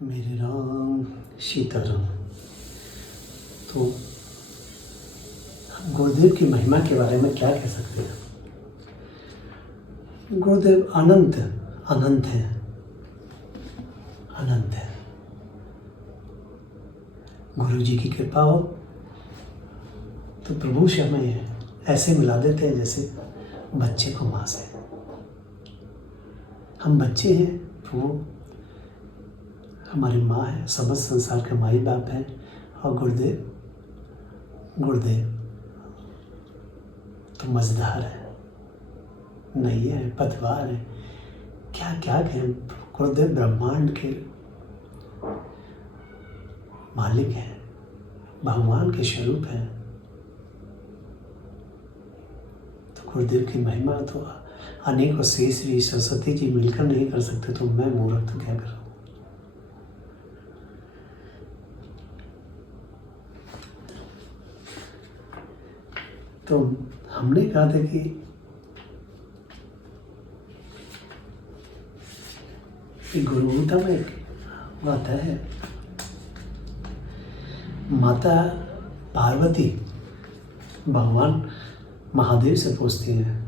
मेरे राम सीताराम। तो हम गुरुदेव की महिमा के बारे में क्या कह सकते हैं? गुरुदेव अनंत अनंत है, अनंत है। गुरु जी की कृपा हो तो प्रभु से हमें ऐसे मिला देते हैं जैसे बच्चे को माँ से। हम बच्चे हैं, प्रभु हमारी माँ है, समस्त संसार के माई बाप हैं। और गुरुदेव तो मझधार है, नैया है, पतवार है, क्या क्या कहें। गुरुदेव ब्रह्मांड के मालिक हैं, भगवान के स्वरूप हैं। तो गुरुदेव की महिमा तो अनेकों शेष भी सरस्वती जी मिलकर नहीं कर सकते, तो मैं मूर्ख तो क्या करूं। तो हमने कहा था कि गुरुता में एक बात है, माता पार्वती भगवान महादेव से पूछती हैं,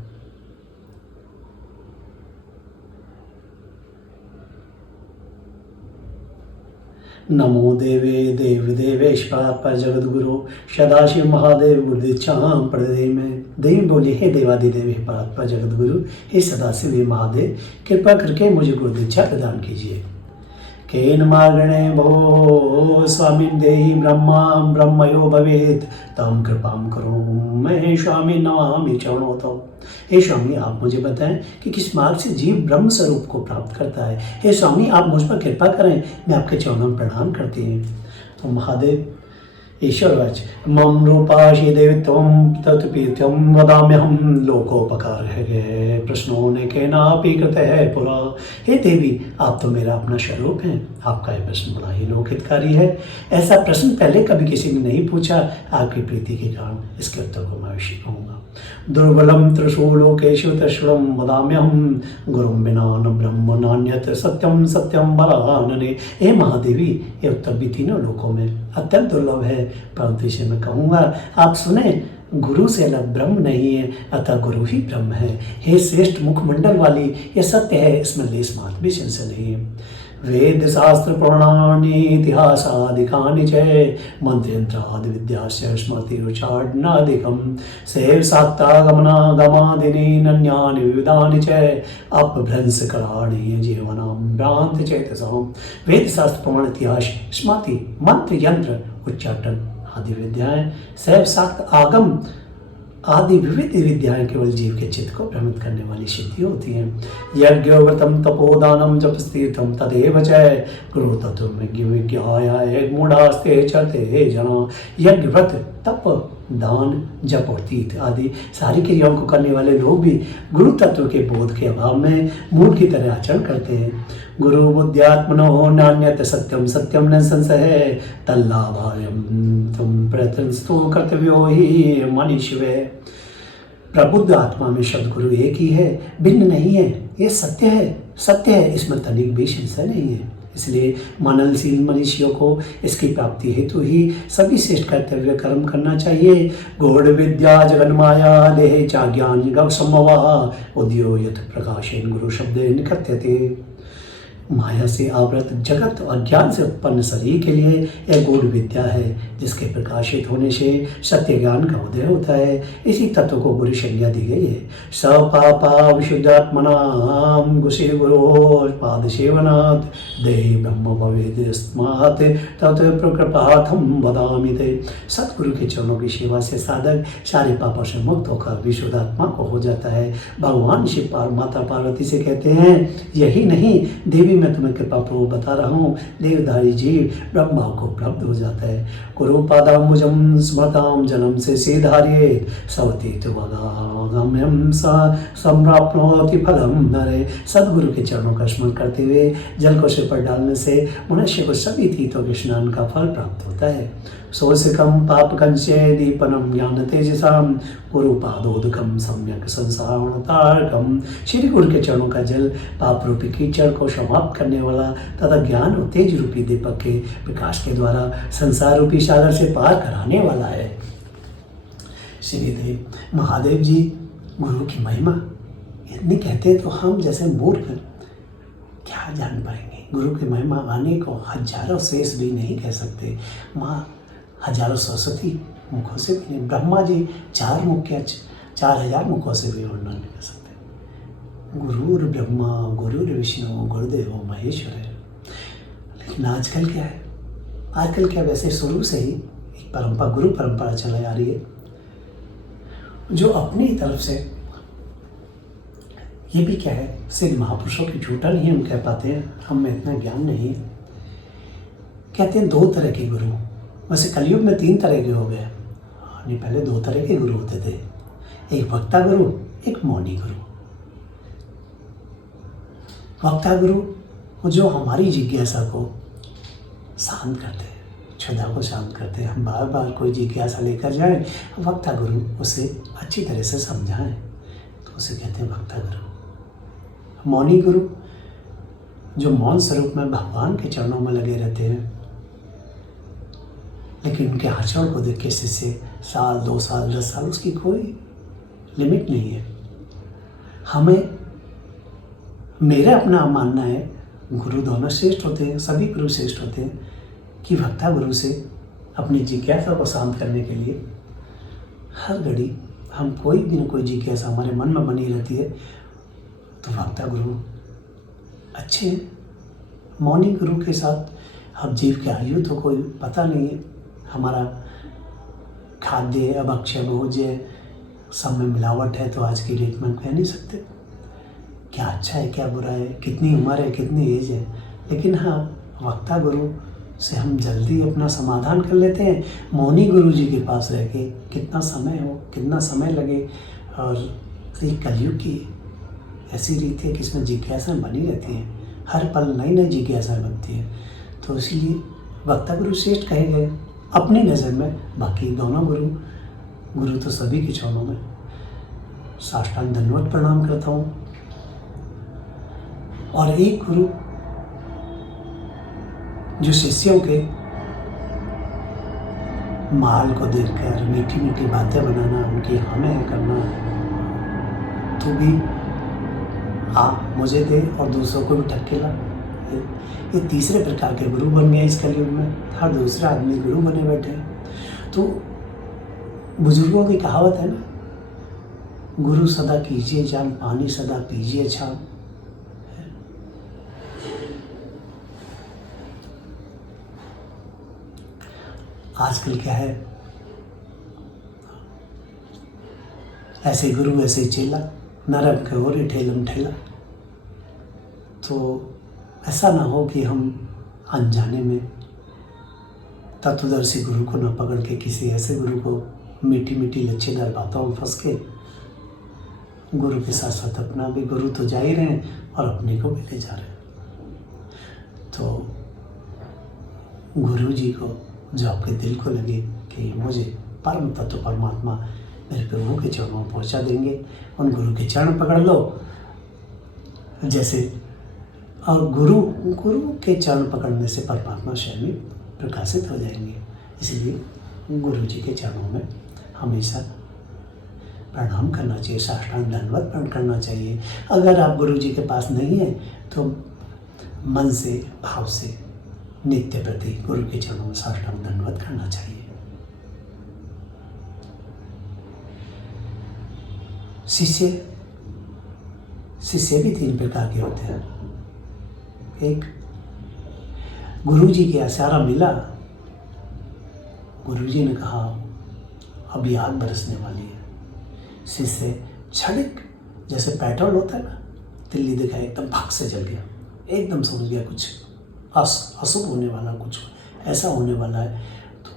नमो देवे देव देवेश पाप जगद्गुरु सदाशिव महादेव गुरुदीक्षाम प्रदे में। देवी बोली, हे देवादिदेव, हे पाप जगद्गुरु, हे सदाशिव, हे महादेव, कृपा करके मुझे गुरुदीक्षा प्रदान कीजिए। केन मार्गणे भो स्वामी देहि ब्रह्मा ब्रह्मयो भवेत तम कृपाम करो मैं स्वामी नमामि चरणों तो। हे स्वामी, आप मुझे बताएं कि किस मार्ग से जीव ब्रह्म स्वरूप को प्राप्त करता है। हे स्वामी, आप मुझ पर कृपा करें, मैं आपके चरणों में प्रणाम करती हूँ। तो महादेव ईश्वरवाच मम रूपाशि देवित्वं तत्पीत्यं वदाम्यहं लोकोपकार है प्रश्नों ने केनापि कृत है पुरा। हे देवी, आप तो मेरा अपना स्वरूप हैं, आपका ये प्रश्न बड़ा ही लोकहितकारी है। ऐसा प्रश्न पहले कभी किसी ने नहीं पूछा। आपकी प्रीति के कारण इसके उत्तर को मैं अवश्य कहूँगा। दुर्बलम त्रिशूलोकेषु त्रिशूलं वदाम्यहं गुरुं विना न ब्रह्म नान्यत् सत्यम सत्यम वरानने। हे महादेवी, ये उत्तर भी तीनों लोकों में अत्यंत दुर्लभ है, परंतु इसे मैं कहूँगा आप सुने। गुरु से अलग ब्रह्म नहीं है, अतः गुरु ही ब्रह्म है। हे श्रेष्ठ मुखमंडल वाली, यह सत्य है, इसमें लेस मात्र भी संशय नहीं है। वेद शास्त्र पुराणानि इतिहासादिकानि च मंत्रयंत्रादि विद्यास्य स्मृतिरुचाटनादिकं सेव शाक्तागमनागमादिनि नन्यानि विविधानि च अपभ्रंशकराणि जीवनां भ्रांत चेतसां। वेद शास्त्र पुराण इतिहास स्मृति मंत्र यंत्र उच्चाटन आदि विद्याएं, शैव शाक्त आगम आदि विविध विद्याएं केवल जीव के चित्त को भ्रमित करने वाली सिद्धि होती हैं। यज्ञ व्रतम तपोदानम जपस्तीर्थम तदेव जय गुरु तत्व विज्ञाय मूढ़ास्ते चरते जना। यज्ञ व्रत तप दान जप और तीर्थ आदि सारी क्रियाओं को करने वाले लोग भी गुरु तत्व के बोध के अभाव में मूढ़ की तरह आचरण करते हैं। गुरु बुद्ध्यात्मनो नान्यत सत्यम सत्यम न संशय तल्लाभायम तुम प्रयत्नस्तु कर्तव्यो ही मनीषिवे। प्रबुद्ध आत्मा में शब्द गुरु एक ही है, भिन्न नहीं है। ये सत्य है, सत्य है, इसमें तनिक भी संशय नहीं है। इसलिए मननशील मनुष्यों को इसकी प्राप्ति हेतु ही सभी श्रेष्ठ कर्तव्य कर्म करना चाहिए। गौड़ विद्या जगन माया देहे चा ज्ञान गव समवा उद्यो यथ प्रकाशेन गुरु शब्द निकत्यते। माया से आवृत जगत और ज्ञान से उत्पन्न शरीर के लिए यह गूढ़ विद्या है, जिसके प्रकाशित होने से सत्य ज्ञान का उदय होता है। इसी तत्व को गुरु संज्ञा दी गई है। स पापा विशुद्धात्मनाम गुसे गुरु पाद सेवनात् देहि ब्रह्म भवेदस्मात् तत् प्रकृपार्थम वदामि ते। सतगुरु के चरणों की सेवा से साधक सारे पापों से मुक्त होकर विशुद्धात्मा को हो जाता है। भगवान शिव माता पार्वती से कहते हैं, यही नहीं देवी मैं तुम्हें कृपा पूर्वक बता रहा हूँ, देवधारी जीव ब्रह्मा को प्राप्त हो जाता है। गुरुपादाम्बुजं स्मतां जलं से सीधार्येत् सवतीत्वगागम्यं सम्प्राप्नोति फलं नरे। सदगुरु के चरणों का स्मरण करते हुए जल को सिर पर डालने से मनुष्य को सभी तीर्थों के स्नान का फल प्राप्त होता है। सोऽसिकं पापकंचे दीपनं ज्ञान तेजसां गुरुपादोदकं सम्यक संसारणतारकम्। श्री गुरु के चरणों का जल पाप रूपी कीचड़ को समाप्त करने वाला तथा ज्ञान और तेज रूपी दीपक के प्रकाश के द्वारा संसार रूपी सागर से पार कराने वाला है। श्रीदेव महादेव जी गुरु की महिमा इतनी कहते हैं तो हम जैसे मूर्ख क्या जान पाएंगे। गुरु की महिमा आने को हजारों शेष भी नहीं कह सकते, माँ हजारों सरस्वती मुखों से भी नहीं, ब्रह्मा जी 4 मुख या 4000 मुखों से भी वर्णन नहीं कर सकते। गुरुर ब्रह्मा गुरुर विष्णु गुरुदेव महेश्वर है। लेकिन आजकल क्या है, आजकल क्या वैसे शुरू से ही एक परंपरा गुरु परंपरा चलाई आ रही है जो अपनी तरफ से, ये भी क्या है, सिद्ध महापुरुषों की झूठा नहीं हम कह पाते हैं, हम में इतना ज्ञान नहीं है। कहते हैं 2 तरह के गुरु, वैसे कलयुग में 3 तरह के हो गए, नहीं पहले 2 तरह के गुरु होते थे, एक वक्ता गुरु एक मौनी गुरु। वक्ता गुरु जो हमारी जिज्ञासा को शांत करते हैं, क्षुधा को शांत करते हैं। हम बार बार कोई जिज्ञासा लेकर जाएं, वक्ता गुरु उसे अच्छी तरह से समझाएं तो उसे कहते हैं वक्ता गुरु। मौनी गुरु जो मौन स्वरूप में भगवान के चरणों में लगे रहते हैं, लेकिन उनके आचरण को देख के शिष्य साल 2 साल 10 साल उसकी कोई लिमिट नहीं है। हमें, मेरा अपना मानना है गुरु दोनों श्रेष्ठ होते हैं, सभी गुरु श्रेष्ठ होते हैं, कि वक्ता गुरु से अपनी जिज्ञासा को शांत करने के लिए हर घड़ी हम कोई भी न कोई जिज्ञासा हमारे मन में बनी रहती है तो वक्ता गुरु अच्छे हैं। मौनी गुरु के साथ अब जीव के आयु तो कोई पता नहीं है, हमारा खाद्य अभक्ष्य भोज्य सब में मिलावट है, तो आज की डेट में कह नहीं सकते क्या अच्छा है क्या बुरा है, कितनी उम्र है कितनी एज है। लेकिन हाँ, वक्ता गुरु से हम जल्दी अपना समाधान कर लेते हैं। मौनी गुरु जी के पास रह के कितना समय हो, कितना समय लगे, और एक कलयुग की ऐसी रीत है कि इसमें जिज्ञासाएँ बनी रहती हैं, हर पल नई नई जिज्ञासाएँ बनती हैं। तो इसलिए वक्ता गुरु श्रेष्ठ कहे गए अपनी नज़र में। बाकी दोनों गुरु तो सभी के चरणों में साष्टांग दंडवत प्रणाम करता हूँ। और एक गुरु जो शिष्यों के माल को देखकर मीठी मीठी बातें बनाना, उनकी हमें करना, तो भी मुझे दे और दूसरों को भी ठक्के ला, ये तीसरे प्रकार के गुरु बन गए इस कलयुग में। हर दूसरा आदमी गुरु बने बैठे हैं। तो बुजुर्गों की कहावत है ना, गुरु सदा कीजिए जान, पानी सदा पीजिए छान। आजकल क्या है, ऐसे गुरु ऐसे चेला, नरम के ओरे ठेलम ठेला। तो ऐसा ना हो कि हम अनजाने में तत्वदर्शी गुरु को न पकड़ के किसी ऐसे गुरु को मीठी मीठी लच्छेदार बातों में फंस के गुरु के साथ साथ अपना भी, गुरु तो जा ही रहे हैं और अपने को भी ले जा रहे हैं। तो गुरु जी को जो आपके दिल को लगे कि मुझे परम तत्व परमात्मा मेरे प्रभु के चरणों में पहुंचा देंगे, उन गुरु के चरण पकड़ लो जैसे। और गुरु के चरण पकड़ने से परमात्मा स्वयं ही प्रकाशित हो जाएंगे। इसलिए गुरु जी के चरणों में हमेशा प्रणाम करना चाहिए, साष्टांग दंडवत प्रणाम करना चाहिए। अगर आप गुरु जी के पास नहीं हैं तो मन से, भाव से नित्य प्रति गुरु के चरणों में साष्टांग दंडवत करना चाहिए। शिष्य भी 3 प्रकार के होते हैं। एक, गुरु जी के इशारा मिला, गुरु जी ने कहा अब आग बरसने वाली है, शिष्य छड़क जैसे पेट्रोल होता है ना, तिल्ली दिखाई एकदम भाग से जल गया, एकदम समझ गया कुछ अशुभ होने वाला, कुछ ऐसा होने वाला है। तो